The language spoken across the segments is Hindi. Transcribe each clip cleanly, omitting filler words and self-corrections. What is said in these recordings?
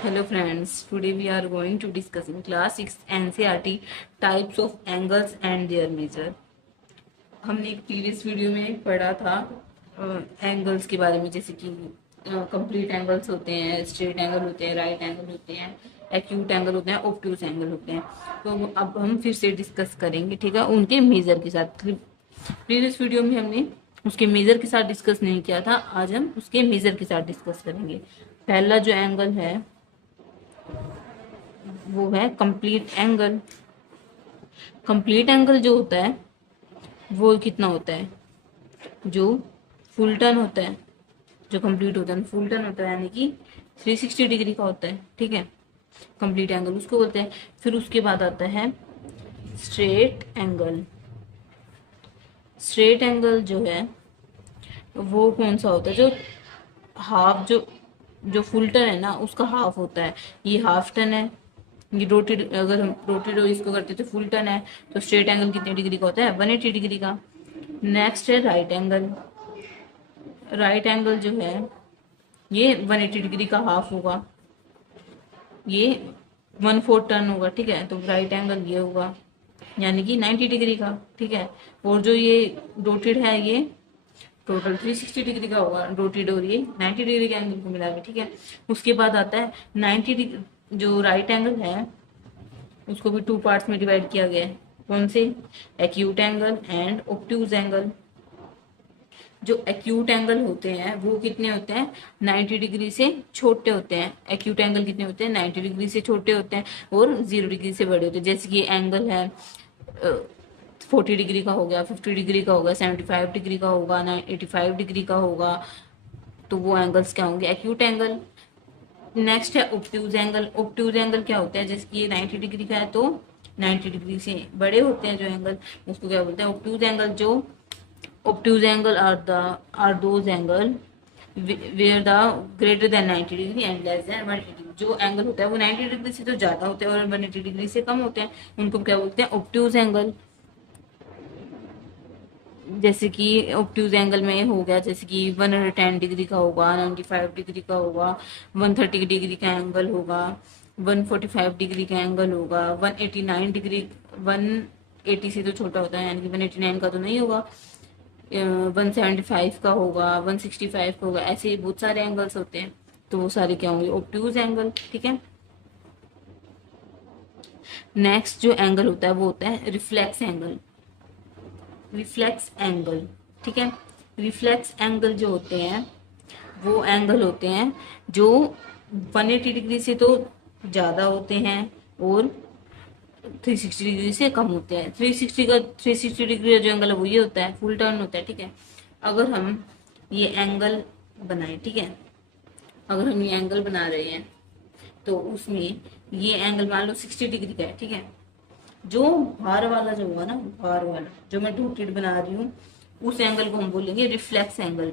Hello friends, today we are going to discuss in class 6 NCERT types of angles and their measure. हमने एक प्रीवियस वीडियो में पढ़ा था एंगल्स के बारे में, जैसे कि कंप्लीट एंगल्स होते हैं, स्ट्रेट एंगल होते हैं, राइट एंगल होते हैं, एक्यूट एंगल होते हैं, ऑब्ट्यूज एंगल होते हैं। तो अब हम फिर से डिस्कस करेंगे, ठीक है, उनके मेजर के साथ। प्रीवियस वीडियो में हमने उसके मेजर के साथ डिस्कस नहीं किया था, आज हम उसके मेजर के साथ डिस्कस करेंगे। पहला जो एंगल है वो है कंप्लीट एंगल। कंप्लीट एंगल जो होता है वो कितना होता है, जो फुल टर्न होता है, जो कंप्लीट होता है फुल टर्न होता है, यानी कि 360 डिग्री का होता है, ठीक है। कंप्लीट एंगल उसको बोलते हैं। फिर उसके बाद आता है स्ट्रेट एंगल। स्ट्रेट एंगल जो है वो कौन सा होता है, जो हाफ, जो जो फुल टर्न है ना उसका हाफ होता है। ये हाफ टर्न है, ये रोटेड, अगर हम रोटेड इसको करते तो फुल टर्न है। तो स्ट्रेट एंगल कितने डिग्री का होता है, 180 डिग्री का। नेक्स्ट है राइट एंगल। राइट एंगल जो है ये 180 डिग्री का हाफ होगा, ये 1/4 टर्न होगा, ठीक है। तो राइट एंगल ये होगा, यानी कि 90 डिग्री का, ठीक है। और जो ये रोटेड है ये टोटल 360 डिग्री का होगा, रोटेड, और ये 90 डिग्री के एंगल को मिला के, ठीक है। उसके बाद आता है 90 डिग्री। जो राइट एंगल है उसको भी टू पार्ट्स में डिवाइड किया गया है। कौन से, acute angle and obtuse angle. जो एक्यूट एंगल होते हैं वो कितने होते हैं, 90 डिग्री से छोटे होते हैं। एक्यूट एंगल कितने होते हैं, 90 डिग्री से छोटे होते हैं और 0 डिग्री से बड़े होते हैं। जैसे कि एंगल है 40 डिग्री का हो गया, 50 डिग्री का होगा, 75 डिग्री का होगा, 85 डिग्री का होगा। तो वो एंगल्स क्या होंगे, एक्यूट एंगल। नेक्स्ट है ऑब्ट्यूज एंगल। ऑब्ट्यूज एंगल क्या होता है, जैसे कि ये 90 डिग्री का है तो 90 डिग्री से बड़े होते हैं जो एंगल, उसको क्या बोलते हैं, ऑब्ट्यूज एंगल। जो obtuse angle are those angle where the greater than 90 degree and less than 180 degree. जो एंगल होता है वो 90 डिग्री से तो ज्यादा होते हैं और 180 डिग्री से कम होते हैं, उनको क्या बोलते हैं, ऑब्ट्यूज एंगल। जैसे कि ऑब्ट्यूज एंगल में हो गया, जैसे कि 110 डिग्री का होगा, 95 डिग्री का होगा, 130 डिग्री का एंगल होगा, 145 डिग्री का एंगल होगा, 189 डिग्री, 180 से तो छोटा होता है, यानी कि 189 का तो नहीं होगा, 175 का होगा, 165 का होगा। ऐसे बहुत सारे एंगल्स होते हैं, तो वो सारे क्या होंगे, ऑब्ट्यूज एंगल, ठीक है। नेक्स्ट जो एंगल होता है वो होता है रिफ्लेक्स एंगल। रिफ्लेक्स एंगल, ठीक है। रिफ्लेक्स एंगल जो होते हैं वो एंगल होते हैं जो 180 डिग्री से तो ज्यादा होते हैं और 360 डिग्री से कम होते हैं। 360 डिग्री का जो एंगल है वो ये होता है, फुल टर्न होता है, ठीक है। अगर हम ये एंगल बनाए, ठीक है, अगर हम ये एंगल बना रहे हैं तो उसमें ये एंगल मान लो 60 डिग्री का है, ठीक है। जो भार वाला जो होगा ना, भार वाला जो मैं डॉटेड बना रही हूँ, उस एंगल को हम बोलेंगे रिफ्लेक्स एंगल।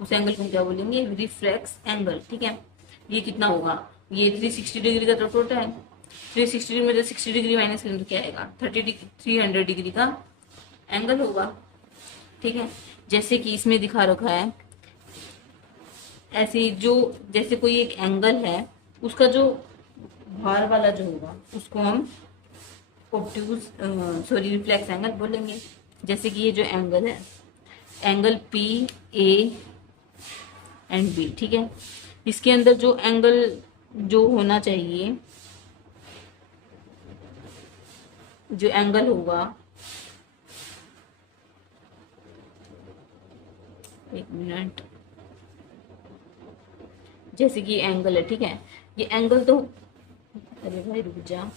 उस एंगल को हम क्या बोलेंगे, रिफ्लेक्स एंगल, ठीक है। ये कितना होगा, ये 360 डिग्री का तो टोटल है। 360 डिग्री में से 60 डिग्री माइनस करेंगे तो क्या आएगा, 300 डिग्री का एंगल होगा, ठीक है। जैसे कि इसमें दिखा रखा है, ऐसे जो जैसे कोई एक एंगल है उसका जो भार वाला जो होगा उसको हम ऑब्ट्यूज सॉरी रिफ्लेक्स एंगल बोलेंगे। जैसे कि ये जो एंगल है, angle P A and B, ठीक है। इसके अंदर जो एंगल जो होना चाहिए, जो एंगल होगा, एक मिनट, जैसे कि एंगल है, ठीक है। ये एंगल तो, अरे भाई रुक जा,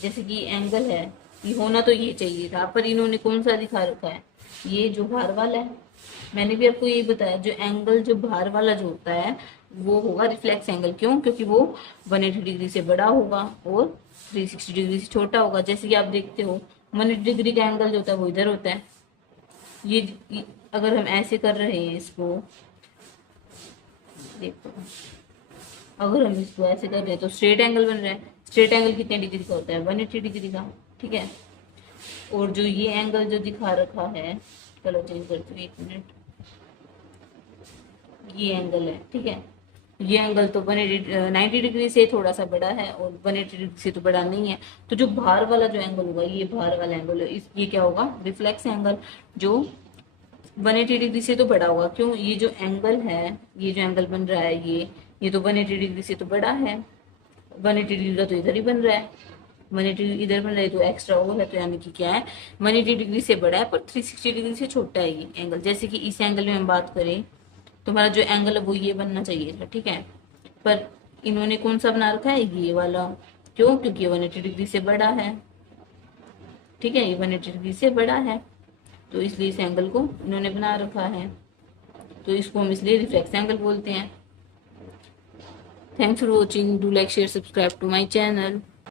जैसे कि एंगल है, ये होना तो ये चाहिए था, पर इन्होंने कौन सा दिखा रखा है, ये जो भार वाला है। मैंने भी आपको ये बताया, जो एंगल जो भार वाला जो होता है वो होगा रिफ्लेक्स एंगल। क्यों, क्योंकि वो 180 डिग्री से बड़ा होगा और 360 डिग्री से छोटा होगा। जैसे कि आप देखते हो 180 डिग्री का एंगल जो होता है वो इधर होता है। ये अगर हम ऐसे कर रहे हैं इसको, देखो, अगर हम इसको ऐसे कर रहे हैं तो स्ट्रेट एंगल बन रहा है। स्ट्रेट एंगल कितने डिग्री का होता है, 180 डिग्री का, ठीक है। और जो ये एंगल जो दिखा रखा है, चलो चेंज करती हूँ, एक मिनट, ये एंगल है, ठीक है। ये एंगल तो 90 डिग्री से थोड़ा सा बड़ा है और 180 डिग्री से तो बड़ा नहीं है। तो जो बाहर वाला जो एंगल होगा, ये बाहर वाला एंगल है, ये क्या होगा, रिफ्लेक्स एंगल, जो 180 डिग्री से तो बड़ा होगा। क्यों, ये जो एंगल है, ये जो एंगल बन रहा है, ये तो 180 डिग्री से तो बड़ा है। 180 डिग्री का तो इधर ही बन रहा है, 180 इधर बन रहा है, तो एक्स्ट्रा और है, तो यानी कि क्या है, 180 डिग्री से बड़ा है पर 360 डिग्री से छोटा है ये एंगल। जैसे कि इस एंगल में हम बात करें, तुम्हारा जो एंगल है वो ये बनना चाहिए था, ठीक है, पर इन्होंने कौन सा बना रखा है, ये वाला। क्यों, क्योंकि ये 180 डिग्री से बड़ा है, ठीक है, ये 180 डिग्री से बड़ा है, तो इसलिए इस एंगल को इन्होंने बना रखा है, तो इसको हम इसलिए रिफ्लेक्स एंगल बोलते हैं। Thanks for watching, do like share subscribe to my channel.